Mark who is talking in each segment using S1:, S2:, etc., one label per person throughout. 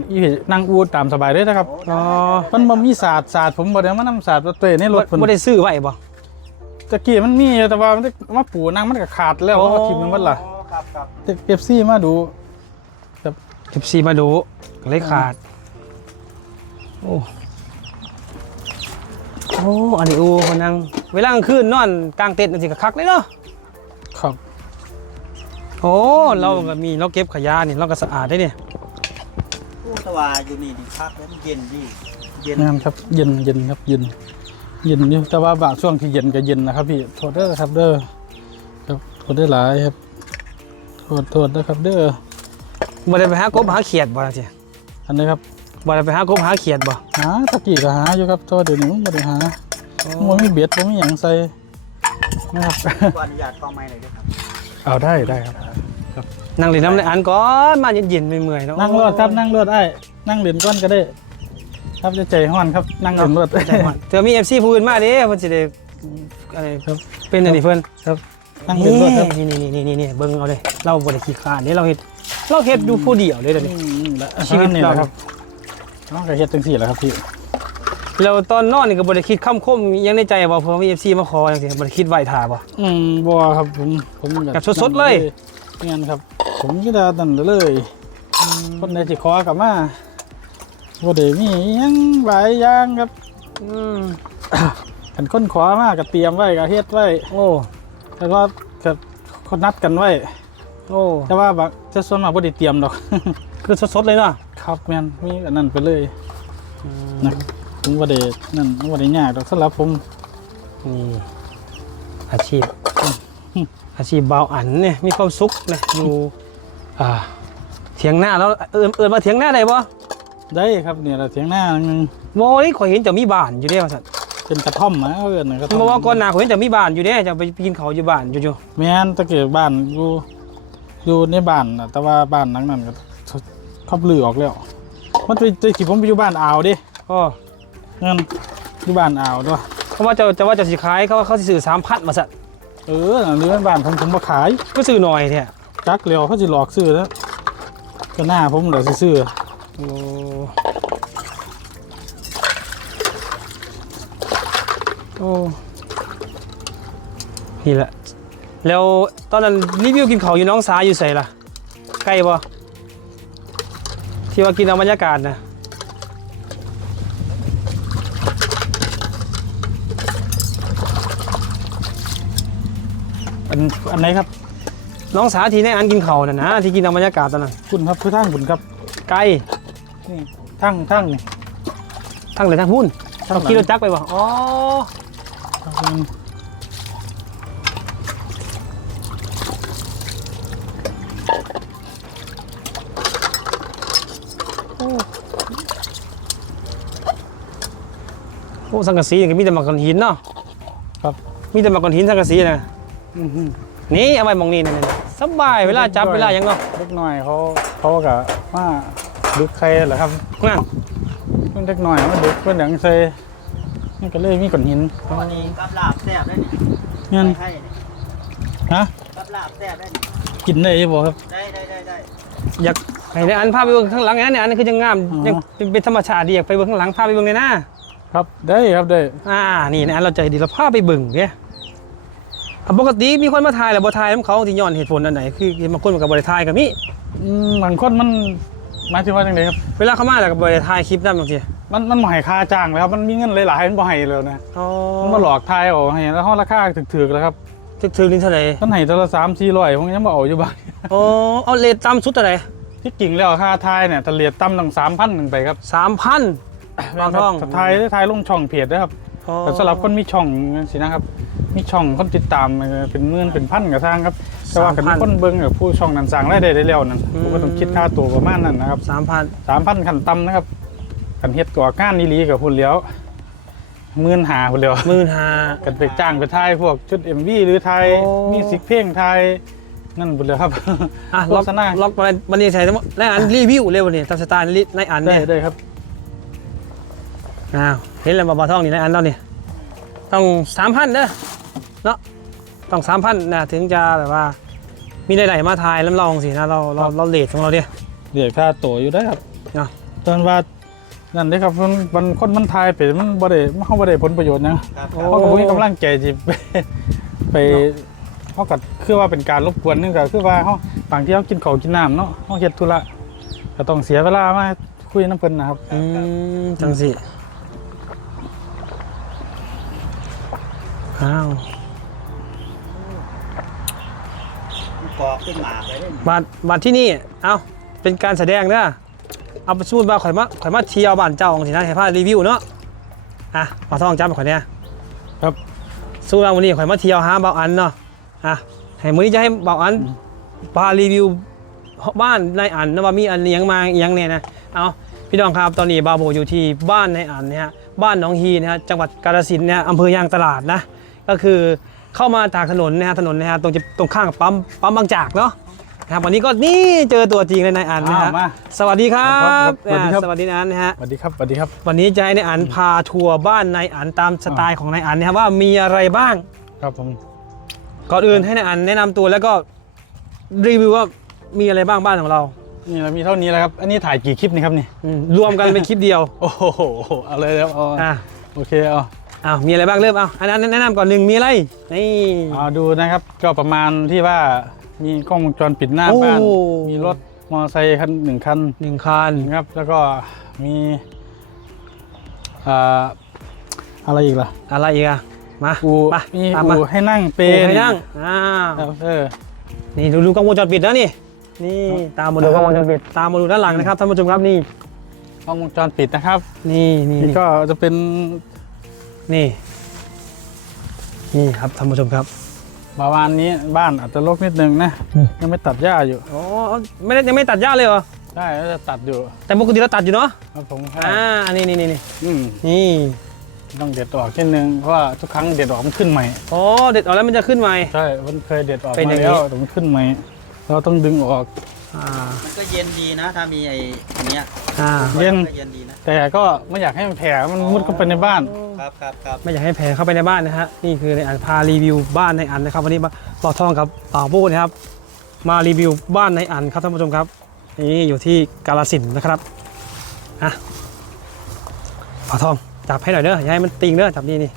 S1: อีนั่งอูตามสบายเลยนะครับอ๋อมันบ่มีศาสตร์ผมบ่ได้มานำศาสตร์ตัวในรถ
S2: บ่ได้ซื้อไว้บ่
S1: ตะกี้มันมีแต่ว่ามันมาปูนั่งมันก็ขาดแล้วเพราะว่าทิ่มมันวัดล่ะครับเอฟซีมาดู
S2: ครับเอฟซีมาดูก็เลยขาดโอ้อันนี้คนนั่งเวลากลางคืนนอนกลางเต็นท์สิก็คักเลยเนาะ
S1: ครับ
S2: โอ้เราก็มีเราเก็บขยะนี่เราก็สะอาดได้เนี่ย
S3: สว่าอยู่นี่ดีพักแล้วเย็นดี
S1: เย็นครับเย็นครับเย็นอยู่แต่ว่าบางช่วงที่เย็นก็เย็นนะครับพี่โทษเด้อครับเด้อครับโทษได้หลายครับโทษนะครับเด้อ
S2: บ่ได้ไปหากบหาเขียดบ่สิ
S1: อันนี้ครับ
S2: บ่ได้ไปหากบหาเขียดบ่
S1: หาตะกี้ก็หาอยู่ครับโทษเดี๋ยวนี้บ่ได้หามันมีเบ็ดบ่มีหยังใส่นะครับ
S3: ขออนุญาตกล้องไม้หน่อยด้วยครับ
S1: เอาได้ครับ
S2: นั่งเล่นน้ำในอันก่อนมาเย็นๆเมื่อยๆเนาะ
S1: นั่งรถครับนั่งรถได้นั่งเล่นก้อนก็ได้ครับจะใจห้อนครับนั่งเล่นรถ
S2: ใจห้อนเธอมี FC ผู้อื่นมาเด้เพิ่นสิได้อะไรครับเป็นอันนี้เพิ่น
S1: ครับนั่งเล่นรถครับ
S2: นี่เบิ่งเอาเลยเราบ่ได้ขี้คร้านนี่เราเฮ็ดอยู่ผู้เดียวเลยเดี๋ยวนี้
S1: ชีวิตนี่แหละครับน้องก็เฮ็ดจังซี่แหละครับพี่
S2: แล้วตอนนอนนี่ก็บ่ได้คิดคำคมยังในใจบ่เพราะมี FC มาขอจังซี่บ่ได้คิดไว้ท่าบ่
S1: บ่ครับผม
S2: แบบสดๆเลย
S1: งั้นครับผมคิดว่านั่นเลยคนใดสิขอกลับมาบ่ได้มีหยังหลายอย่างครับคันคนขอมาก็เตรียมไว้ก็เฮ็ดไว้
S2: โอ้
S1: แต่ว่าก็คนนัดกันไว้
S2: โอ้
S1: แต่ว่าบางจะส่วนมากบ่ได้เตรียมดอก
S2: คือสดๆเลยเนาะ
S1: ครับแม่นมีอันนั้นไปเลยนะผมบ่ได้นั่นบ่ได้ยากดอกสำหรับผม
S2: นี่อาชีพบ่าวอันเนี่ยมีความสุขนะอยู่เถียงหน้าแล้วเอิญมาเถียงหน้าได้บ่
S1: ได้ครับเนี่ยเราเถียงหน้านึง
S2: โมนี่ข่อยเห็นจะมีบ้านอยู่เด้ว่าซั่น
S1: เป็นกระท่อมนะเอิ้นกระท่อม
S2: บ่ว่าก่อนหน้าข่อยเห็นจะมีบ้านอยู่เด้จะไปกินข้าวอยู่บ้านอยู่
S1: แม่นตะเกียบบ้านอยู่ในบ้านน่ะแต่ว่าบ้านหลังนั้นก็ครอบลือออกแล้วมันไปที่ผมไปอยู่บ้านอ่าวดิงั้นอยู่บ้านอ่าวด้วย
S2: เขาว่าจะสิขายเขาสิซื้อ 3,000 มาซั่น
S1: หรือบ้านผมบ่ขาย
S2: ก็ซื้อหน่อยแท้
S1: จักแล้วเขาสิหลอกซื้อแล้วก็หน้าผมเดี๋ยวสิซื้อ
S2: โอ้นี่แหละแล้วตอนนั้นรีวิวกินข้าวอยู่น้องสาอยู่ไสล่ะใกล้บ่ที่ว่ากินเอาบรรยากาศนะ
S1: อันไหนครับ
S2: น้องสาทีในอันกินข้าวน่ะนะที่กินเอาบรรยากาศตอนนั้น
S1: คุณครับคือทั้งคุณครับ
S2: ไกล
S1: นี่ทั้งนี่
S2: ทั้งเลยทั้งหุ้นต้องขี่รถจักรไปบ่อ๋อโอ้สังกะสีก็มีแต่หมากก้อนหินเนาะ
S1: ครับ
S2: มีแต่หมากก้อนหินสังกะสีนะนี่เอาไว้มองนี่นั่นสบายเวลาจับเวลายังเนาะ
S1: เล็กน้อยเขาก็มาดึกใครเหรอครับ
S2: นั่น
S1: เพิ่งเล็กน้อยมาดึกเพิ่นหนังใส่นี่ก็เลยมีก้อนหิน
S3: วันนี้กับลาบแซ่บได้
S1: นี่งั้นฮะ
S3: กับลาบแซ่บได้
S1: กินได้ยังบ่ครับ
S3: ได้
S2: อยากในอันภาพไปเบิ่งข้างหลังเนี่ยอันนี้คือยังงามยังเป็นธรรมชาติดีอยากไปเบิ่งข้างหลังภาพไปเบิ่งเลยนะครับ
S1: ได้ครับได้
S2: นี่นะเราใจดีเราภาพไปเบิ่งเนี่ยปกติมีคนมาถ่ายแล้วบ่ถ่ายน้ำเขาที่ย้อนเหตุผลอันไหนคือบางคนมันกับบริถ่ายกับมิ
S1: บางคนมันหมายถึงว่าจังไดครับ
S2: เวลาเขามาแล้วกับบริถ่ายคลิปนั่นบางที
S1: มันบ่ให้ค่าจ้างเลยครับมันมีเงินหลายๆมันบ่ให้เลยนะมันมาหลอกถ่ายเอาให้แล้วเฮาราคาถึกๆแล้วครับ
S2: ถึกๆนี่เท่าไหร่
S1: มันให้ตัวละ3-400ผมยังบ่เอาอยู่บ้าน
S2: เอาเรทต่ำสุดเท่าไหร่
S1: ที่จริงแล้วค่าถ่ายเนี่ยถ้าเรทต่ำต้อง 3,000 นึงไปครับ
S2: 3,000บางท้อง
S1: ถ่ายลงช่องเพจนะครับแต่สำหรับคนมีช่องสินะครับมีช่องคนติดตามเป็นหมื่นเป็นพันกระทั่งครับแต่ว่ากันคนเบิ้งกับผู้ช่องนั้นสั่งรายได้แล้วนั่นผมก็ต้องคิดค่าตัวประมาณนั้นนะครับ3,000ขั้นต่ำนะครับกันเฮ็ดก่องานอีหลีกับพุ่นแล้ว15,000พุ่นแล้ว
S2: 15,000
S1: กันไปจ้างไปถ่ายพวกชุด MV หรือถ่ายมีสิกเพลงถ่ายนั่นพุ่นแล้วครับ
S2: ล็อกวันนี้ใส่ในอันรีวิวเลยวันนี้ตามสไตล์ในอันเนี่ย
S1: ได้ครับ
S2: เห็นแล้วบ่ท้องนี่ในอันเราเนี่ยต้อง 3,000 เด้อเนาะต้อง 3,000 นะถึงจะแบบว่ามีได้ไหลมาถ่ายแล้วเราสินะเราเลทของเราเนี่ย
S1: เดี๋ยวค่าตัวอยู่ได้ครับตอนว่านั่นเด้ครับมันคนมันทายไปมันบ่ได้เฮาบ่ได้ผลประโยชน์นะครับ เฮาก็บ่มีกำลังใจสิไปเฮาก็คือว่าเป็นการรบกวนนึงก็คือว่าเฮาบางทีเฮากินข้าวกินน้ำเนาะเฮาเฮ็ดธุระก็ต้องเสียเวลามาคุยน้ำเพิ่นนะครับ
S2: จังสิอ้าว
S3: กอกขึ้นหมากเลยเนี่ย
S2: บัตรที่นี่เอาเป็นการแสดงเด้อเอาสมมุติว่าข่อยมาเที่ยวบ้านเจ้าของสินะให้พารีวิวเนาะอ่ะขอท่องจำข่อยเนี่ย
S1: ครับ
S2: สู้เราวันนี้ข่อยมาเที่ยวหาเบาอันเนาะอ่ะให้มื้อนี้จะให้เบาอันพารีวิวบ้านนายอันนะว่ามีอันเลี้ยงมาเอียงเนี่ยนะเอาพี่น้องครับตอนนี้บาโบอยู่ที่บ้านนายอันเนี่ยฮะบ้านหนองฮีนะฮะจังหวัดกาฬสินธุ์เนี่ยอำเภอยางตลาดนะก็คือเข้ามาจากถนนนะฮะถนนนะฮะตรงข้างกับปั๊มบางจากเนาะนะครับวันนี้ก็นี่เจอตัวจริงเลยนายอันนะฮะ
S1: มา
S2: สวัสดีครับ
S1: สวัสดีครับ
S2: สวัสดีนายอันนะฮะ
S1: สวัสดีครับสวัสดีครับ
S2: วันนี้จะให้นายอันพาทัวร์บ้านนายอันตามสไตล์ของนายอันนะครับว่ามีอะไรบ้าง
S1: ครับผม
S2: ก่อนอื่นให้นายอันแนะนำตัวแล้วก็รีวิวว่ามีอะไรบ้างบ้านของเรา
S1: นี่เรามีเท่านี้แหล้วครับอันนี้ถ่ายกี่คลิปนี่ครับนี่
S2: รวมกันเป็นคลิปเดียว
S1: โอ้โหเอาเลยครับเอา
S2: อ่ะ
S1: โอเคเอา
S2: อ้าวมีอะไรบ้างเริ่มเอาอันนั้นแนะนำก่อนหนึ่งมีอะไรนี่
S1: เอาดูนะครับก็ประมาณที่ว่ามีกล้องวงจรปิดหน้าบ้านมีรถมอเตอร์ไซค์คัน1 คัน
S2: หนึ่งคัน
S1: นะครับแล้วก็มีอะไรอีกล่ะ
S2: อะไรอีกอะมา
S1: อู
S2: ไป
S1: มี
S2: ตามมา
S1: อูให้นั่งเป็
S2: ปู
S1: น
S2: ให้นั่งอ้าว
S1: ครับ
S2: นี่ดูกล้องวงจรปิดนะนี่นี่ตามมาดูกล้องวงจรปิดตามมาดูด้านหลังนะครับท่านผู้ชมครับนี่
S1: กล้องวงจรปิดนะครับ
S2: นี่นี่
S1: นี่ก็จะเป็น
S2: นี่นี่ครับท่านผู้ชมครับ
S1: ประมาณนี้บ้านอาจจะรกนิดนึงนะยังไม่ตัดหญ้าอยู่
S2: อ๋อยังไม่ตัดหญ้าเลยเหรอ
S1: ใช่ก็จะตัดอยู่
S2: แต่ปกติเราตัดอยู่เนาะ
S1: ครับผมใช่
S2: นี่
S1: อืม
S2: นี่
S1: ต้องเด็ดออกนิดนึงเพราะว่าทุกครั้งเด็ดออกมันขึ้นใหม่
S2: อ๋อเด็ดออกแล้วมันจะขึ้นใหม่
S1: ใช่มันเคยเด็ดออก
S2: เป็นอ
S1: มา
S2: ย่างนี้
S1: แล้วแต่มันขึ้นใหม่เราต้องดึงออก
S2: อ่า
S3: มันก็เย็นดีนะ ถ้ามีไอ้อันเนี้ย
S2: อ่า
S1: เย็น
S3: ก็เย็นดีนะ
S1: แต่ก็ไม่อยากให้มันแผ่มันมุดเข้าไปในบ้าน
S3: ครับ
S2: ไม่อยากให้แผลเข้าไปในบ้านนะฮะนี่คือในอันพารีวิวบ้านในอันนะครับวันนี้บอกทองกับป่าวโบ้นะครับมารีวิวบ้านในอันครับท่านผู้ชมครับนี่อยู่ที่กาฬสินธุ์นะครับอ่ะป่าวทองจับให้หน่อยเด้ออย่าให้มันติงเด้อจับนี่นี่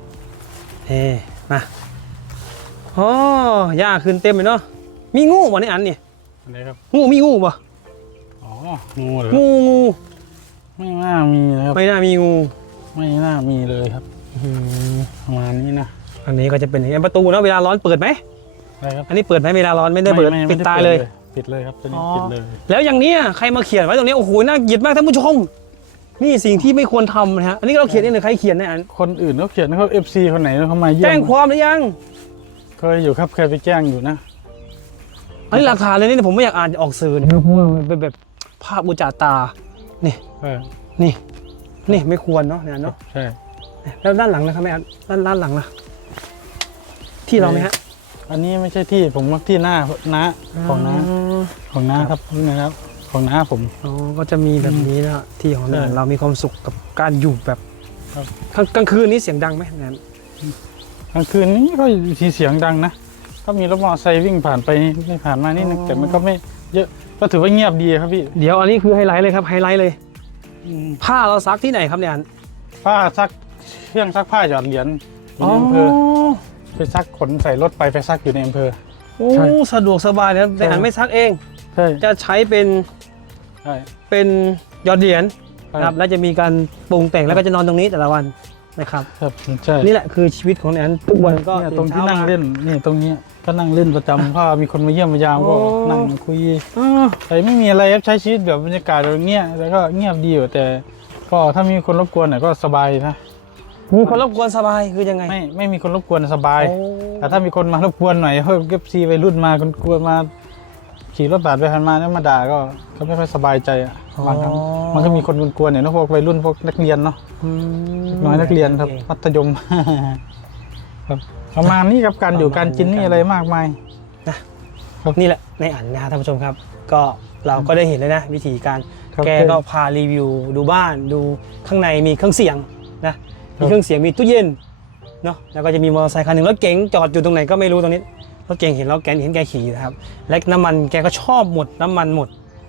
S2: มาอ๋หญ้าขึ้นเต็มเลยเนาะมีงูบ่ในอันนี่
S1: อะไรครับ
S2: มีงูบ่
S1: อ๋องูเหรอ
S2: งู
S1: ไม่น่ามีนะครับ
S2: ไม่น่ามีงู
S1: ไม่น่ามีเลยครับประมาณนี้นะ
S2: อันนี้ก็จะเป็นอย่างนี้ประตูนะเวลาร้อนเปิดไหม
S1: อะไรครับ
S2: อันนี้เปิดไหมเวลาร้อนไม่ได้เปิด
S1: ไม่
S2: ปิด
S1: ไ
S2: ตายเลย
S1: ปิดเลยครับตัวนี้
S2: อ๋อ
S1: ปิดเลย
S2: แล้วอย่างเนี้ยใครมาเขียนไว้ตรงนี้โอ้โหน่าเกลียดมากท่านผู้ชมนี่สิ่งที่ไม่ควรทำนะฮะอันนี้เราเขียนเองหรือใครเขียนเนี่ยอัน
S1: คนอื่นเขาเขียนนะครับ FC คนไหนเขามาเยี่ยม
S2: แจ้งความหรือยัง
S1: เคยอยู่ครับเคยไปแจ้งอยู่นะ
S2: อันนี้หลักฐานเลยนี่ผมไม่อยากอ่านออกสื่อเนี่ยเพราะว่ามันเป็นแบบภาพอุจจาตานี่
S1: เออ
S2: นี่ไม่ควรเนาะเนี่ยเนาะ
S1: ใช่
S2: แล้วด้านหลังนะครับแม่อันด้านหลังนะที่เราไหมฮะ
S1: อันนี้ไม่ใช่ที่ผมว่าที่หน้าน้าของน้าของน้าครับนี่นะครับของน้าผม
S2: อ๋อก็จะมีแบบนี้นะฮะที่ของ
S1: ใช่
S2: เรามีความสุขกับการอยู่แบบ
S1: ครับ
S2: กลางคืนนี้เสียงดังไหมเนี่ย
S1: กลางคืนนี้ก็ทีเสียงดังนะก็มีรถมอเตอร์ไซค์วิ่งผ่านไปไม่ผ่านมานี่นึงแต่มันก็ไม่เยอะก็ถือว่าเงียบดีครับพี่
S2: เดี๋ยวอันนี้คือไฮไลท์เลยครับไฮไลท์เลยผ้าเราซักที่ไหนครับเนี่ยอัน
S1: ผ้าซักเครื่องซักผ้าหยอดเหรียญอยู่ในอำเภอไปซักขนใส่รถไปซักอยู่ในอำเภอ
S2: โอ้
S1: ใช่
S2: สะดวกสบายนะแต่อันไม่ซักเอง
S1: ใช่
S2: จะใช้เป็น
S1: ใช่
S2: หยอดเหรียญ
S1: ใช่
S2: นะครับแล้วจะมีการปรุงแต่งแล้วก็จะนอนตรงนี้แต่ละวันนะครับ
S1: ครับใช่
S2: นี่แหละคือชีวิตของแอนทุกวันก็
S1: เนี่ยตรงที่นั่งเล่นนี่ตรงนี้ก็นั่งเล่นประจำ ถ้ามีคนมาเยี่ยมมายามก็นั่งคุย แต่ไม่มีอะไรครับใช้ชีวิตแบบบรรยากาศแบบเงี้ยแล้วก็เงียบดีอยู่แต่ก็ถ้ามีคนรบกวนหน่อยก็สบายนะ
S2: มีคนรบกวนสบายคือยังไง
S1: ไม่มีคนรบกวนสบาย
S2: โอ้
S1: แต่ถ้ามีคนมารบกวนหน่อยเฮ้ยเก็บซีวัยรุ่นมาคนกวนมาขี่รถผ่านไปผ่านมาแล้วมาด่าก็ไม่ค่อยสบายใจอ่ะบางครั้งมันก็มีคนกวนๆเนี่ยนะพวกวัยรุ่นพวกนักเรียนเนาะ น้อยนักเรียนครับมัธยม ครับประมาณนี้ครับการอยู่การกินนี่อะไรมากมาย
S2: นี่แหละในอันนะฮะท่านผู้ชมครับ ก็เราก็ได้เห็นแล้วนะวิธีการ
S1: ครับ
S2: แกก็พารีวิวดูบ้านดูข้างในมีเครื่องเสียงนะมีเครื่องเสียงมีตู้เย็นเนาะแล้วก็จะมีมอเตอร์ไซค์คันหนึ่งรถเก๋งจอดอยู่ตรงไหนก็ไม่รู้ตรงนี้รถเก๋งเห็นแล้วแกเห็นแกขี่นะครับและน้ำมันแกก็ชอบหมดน้ำมันหมด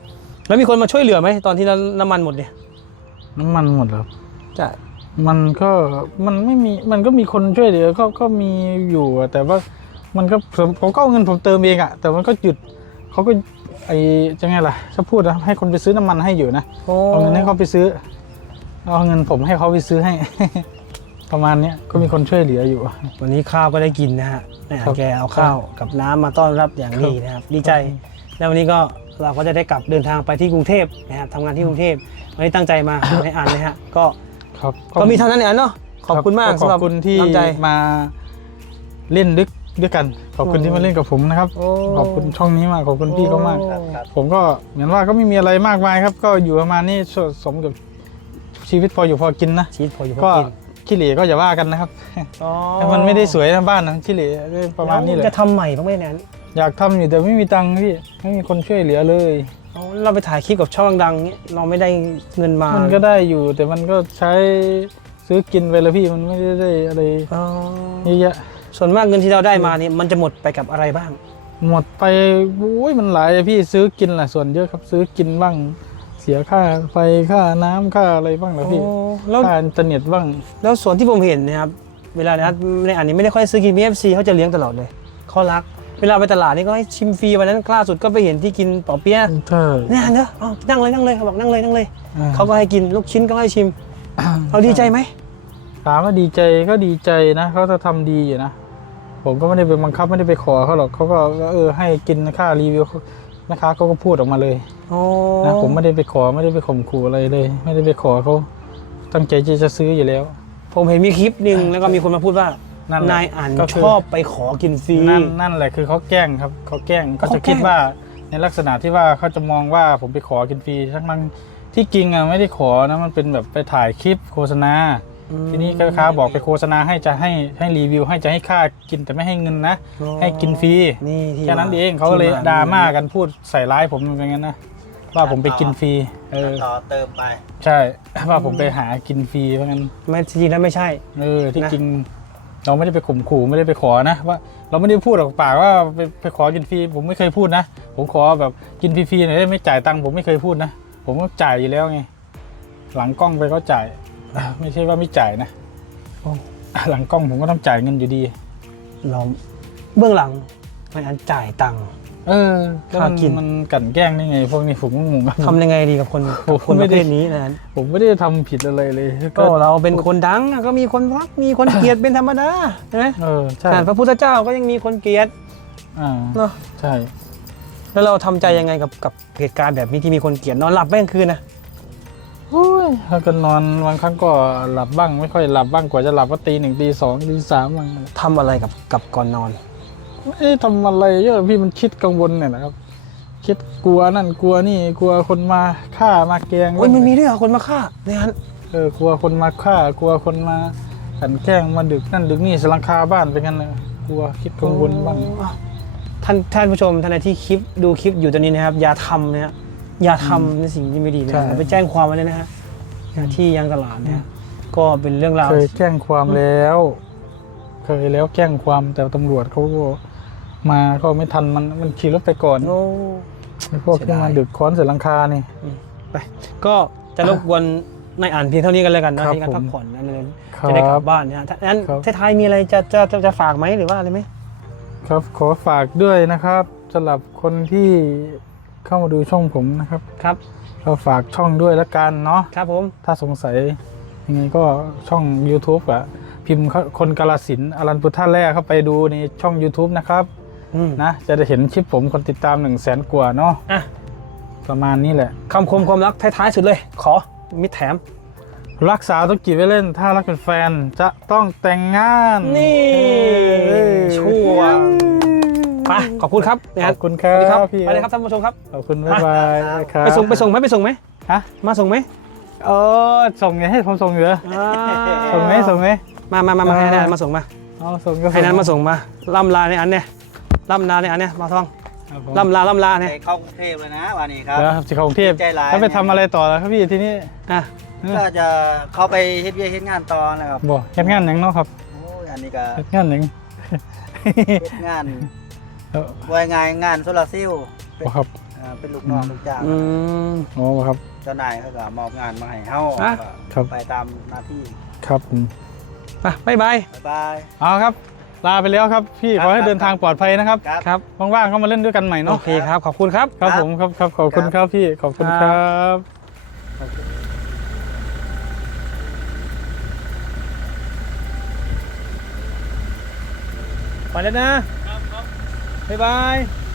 S2: แล้วมีคนมาช่วยเหลือไหมตอนที่น้ำมันหมดเนี่ย
S1: น้ำมันหมดแล้ว
S2: จะ
S1: มันไม่มีมันก็มีคนช่วยเหลือก็มีอยู่อะแต่ว่ามันก็ผมก็เอาเงินผมเติมเองอะแต่มันก็หยุดเขาก็จะไงล่ะถ้าพูดนะให้คนไปซื้อน้ำมันให้อยู่นะเอาเงินให้เขาไปซื้อเอาเงินผมให้เขาไปซื้อให้ ประมาณนี้ก็มีคนช่วยเหลืออยู่
S2: วันนี้ข้าวก็ได้กินนะฮะแกเอาข้าวกับน้ำมาต้อนรับอย่างดีนะครับดีใจแล้ววันนี้ก็เราก็จะได้กลับเดินทางไปที่กรุงเทพนะครับทำงานที่กรุงเทพวันนี้ตั้งใจมา ให้อ่านนะฮะก็มีเท่านั้นเองเนาะขอบคุณมาก
S1: ขอบคุณที่มาเล่นด้วยกันขอบคุณที่มาเล่นกับผมนะครับขอบคุณช่องนี้มากขอบคุณพี่ก็มากผมก็เหมือนว่าก็ไม่มีอะไรมากมายครับก็อยู่ประมาณนี้สมกับชีวิตพออยู่พอกินนะ
S2: ชีวิตพออยู่พอกิน
S1: ขี้เหร่ก็อย่าว่ากันนะครับแต่มันไม่ได้สวยนะบ้านนะขี้เหร่ประมาณนี้เลย
S2: จะทำใหม่บ้างไหมนั้น
S1: อยากทำอยู่แต่ไม่มีตังค์พี่ไม่มีคนช่วยเหลือเลย
S2: เราไปถ่ายคลิปกับช่องดังๆเนี้ยเราไม่ได้เงินมา
S1: มันก็ได้อยู่แต่มันก็ใช้ซื้อกินไปแล้วพี่มันไม่ได้อะไรเยอะแยะ
S2: ส่วนมากเงินที่เราได้มาเนี่ยมันจะหมดไปกับอะไรบ้าง
S1: หมดไปโอ้ยมันหลายพี่ซื้อกินแหละส่วนเยอะครับซื้อกินบ้างเสียค่าไฟค่าน้ำค่าอะไรบ้างแล้วพี่ค่าอินเทอร์เน็ตบ้าง
S2: แล้วส่วนที่ผมเห็นนะครับเวลาเนี่ยในอันนี้ไม่ได้ค่อยซื้อกิน BFC เขาจะเลี้ยงตลอดเลยเขารักเวลาไปตลาดนี่ก็ให้ชิมฟรีวันนั้นล่าสุดก็ไปเห็นที่กินเป่าเปี๊ยะเนี่ยเนอะนั่งเลยเขาบอกนั่งเลยเขาก็ให้กินลูกชิ้นก็ให้ชิมเราดีใจไหม
S1: ถามว่าดีใจก็ดีใจนะเขาจะทำดีอยู่นะผมก็ไม่ได้ไปบังคับไม่ได้ไปขอเขาหรอกเขาก็ให้กินค่ารีวิวนะคะเขาก็พูดออกมาเลยนะผมไม่ได้ไปขอไม่ได้ไปข่มขู่อะไรเลยไม่ได้ไปขอเขาตั้งใจจะซื้ออยู่แล้ว
S2: ผมเห็นมีคลิปหนึ่งแล้วก็มีคนมาพูดว่านายอ่านชอบไปขอกินฟรี
S1: นั่นแหละคือเขาแกล้งครับเขาแกล้งเขาจะคิดว่าในลักษณะที่ว่าเขาจะมองว่าผมไปขอกินฟรีทั้งที่จริงอ่ะไม่ได้ขอนะมันเป็นแบบไปถ่ายคลิปโฆษณาทีนี้ลูกค้าบอกไปโฆษณาให้รีวิวให้จะให้ค่ากินแต่ไม่ให้เงินนะให้กินฟรีแค่นั้นเองเขาเลยดราม่ากันพูดใส่ร้ายผมอย่างนั้นนะว่าผมไปกินฟรี
S3: ต่อเติมไป
S1: ใช่ว่าผมไปหากินฟรีเพราะงั้น
S2: ไม่จริงแล้วไม่ใช่
S1: ที่จริงเราไม่ได้ไปข่มขู่ไม่ได้ไปขอนะว่าเราไม่ได้พูดออกปากว่าไปขอกินฟรีผมไม่เคยพูดนะผมขอแบบกินฟรีๆหน่อยได้ไม่จ่ายตังค์ผมไม่เคยพูดนะผมก็จ่ายอยู่แล้วไงหลังกล้องไปก็จ่ายไม่ใช่ว่าไม่จ่ายนะหลังกล้องผมก็ต้องจ่ายเงินอยู่ดี
S2: เราเบื้องหลังมันอันจ่ายตังค์
S1: ค่ากินมันกั่นแกล้งได้ไงพวกนี้ผมก็งง
S2: ทำยังไงดีกับคนประเภทนี้นะ
S1: ผมไม่ได้ทำผิดอะไรเลย
S2: ก็เราเป็นคนดังก็มีคนรักมีคนเกลียดเป็นธรรมดาใช่ไหม
S1: ใช่
S2: พระพุทธเจ้าก็ยังมีคนเกลียด
S1: เนาะใช่
S2: แล้วเราทำใจยังไงกับเหตุการณ์แบบนี้ที่มีคนเกลียดนอนหลับไม่กลางคืนนะ
S1: ถ้าก็นอนบางครั้งก็หลับบ้างไม่ค่อยหลับบ้างกว่าจะหลับก็ตี 1 ตี 2 ตี 3บ้าง
S2: ทำอะไรกับก่อนนอน
S1: ทำอะไรเยอะพี่มันคิดกังวลเนี่ยนะครับคิดกลัวนั่นกลัวนี่กลัวคนมาฆ่ามาแกล้ง
S2: มันมีด้วยเหรอคนมาฆ่าเนี่ยฮะ
S1: กลัวคนมาฆ่ากลัวคนมากันแกล้งมาดึกนั่นดึกนี่สลังคาบ้านเป็นงั้นเลยกลัวคิดกังวลบ้าง
S2: ท่านผู้ชมท่านใดที่ดูคลิปอยู่ตอนนี้นะครับอย่าทำนะอย่าทำในสิ่งที่ไม่ดีนะไปแจ้งความไว้เลยนะฮะที่ยังตลาดเนี่ยก็เป็นเรื่องราว
S1: เคยแจ้งความแล้วเคยแล้วแจ้งความแต่ตำรวจเขาก็มาก็ไม่ทันมันขี่รถไปก่อนพวกที่มาดึกค้อนเสร็จหลังคานี่
S2: ไปก็จะรบกวนนายอ่านเพียงเท่านี้กันเลยกันนะในการพักผ่อนนั่นเลยจะได้กลับบ้านเนี่ยนั้นท้ายมีอะไรจะฝากไหมหรือว่าอะไรไหม
S1: ครับขอฝากด้วยนะครับสำหรับคนที่เข้ามาดูช่องผมนะครับเราฝากช่องด้วยละกันเนาะ
S2: ครับผม
S1: ถ้าสงสัยยังไงก็ช่อง YouTube อะพิมพ์คนกาฬสินธุ์อรัญพุทธาแร่เข้าไปดูในช่อง YouTube นะครับนะจะได้เห็นคลิปผมคนติดตาม 100,000 กว่าเนาะประมาณนี้แหละ
S2: คำคมความรักท้ายๆสุดเลยขอมิตรแถม
S1: รักษาต้องจีบไว้เล่นถ้ารักเป็นแฟนจะต้องแต่งงาน
S2: นี่ชัวร์ไปขอบคุณครับ
S1: ขอบคุณครับ
S2: ไปเลยครับท่านผู้ชมครับ
S1: ขอบคุณบ๊ายบาย
S2: ครับไปส่งไหม
S1: ฮะ
S2: มาส่งไหม
S1: ส่งไงให้ผมส่งเหรอส่งไหม
S2: มาให้นันมาส่งมา
S1: ส่งก็
S2: ให้นันมาส่งมาล่ำลาในอันเนี่ยมาท่องล่ำลาเนี่ย
S3: เข้ากรุงเทพเลยนะวันนี้ครับ
S1: จะเข้ากรุงเทพแล้วไปทำอะไรต่อครับพี่ที่นี่
S3: ก็จะเข้าไปเฮ็ดงานต่อนะครับ
S1: เฮ็ดงานยังเนาะครับ
S3: อันนี้ก็
S1: เฮ็ดงานยัง
S3: เฮ็ดงานงานโซลาร์เซลล์
S1: ครับ
S3: เป็นลูกน้องลูกจ้าง
S2: อืม
S1: อ๋อครับ
S3: เจ้านายเขาก็มอบงานมาให้เฮา
S2: อ่ะ
S1: ครับ
S3: ไปตามหน้าที่
S1: ครับผม
S2: ไปบ๊ายบาย
S3: บ๊ายบาย
S1: เอาครับ ลาไปแล้วครับพี่
S3: ครับ
S1: ขอให้เดินทางปลอดภัยนะครับ
S3: ครับ
S2: ครับ
S1: ว่างๆก็มาเล่นด้วยกันใหม่
S2: โอ
S1: เนาะ
S2: เคครับขอบคุณครับ
S1: ครับผมครับครับขอบคุณครับพี่ขอบคุณครับ
S2: ไปแล้วนะบ๊ายบาย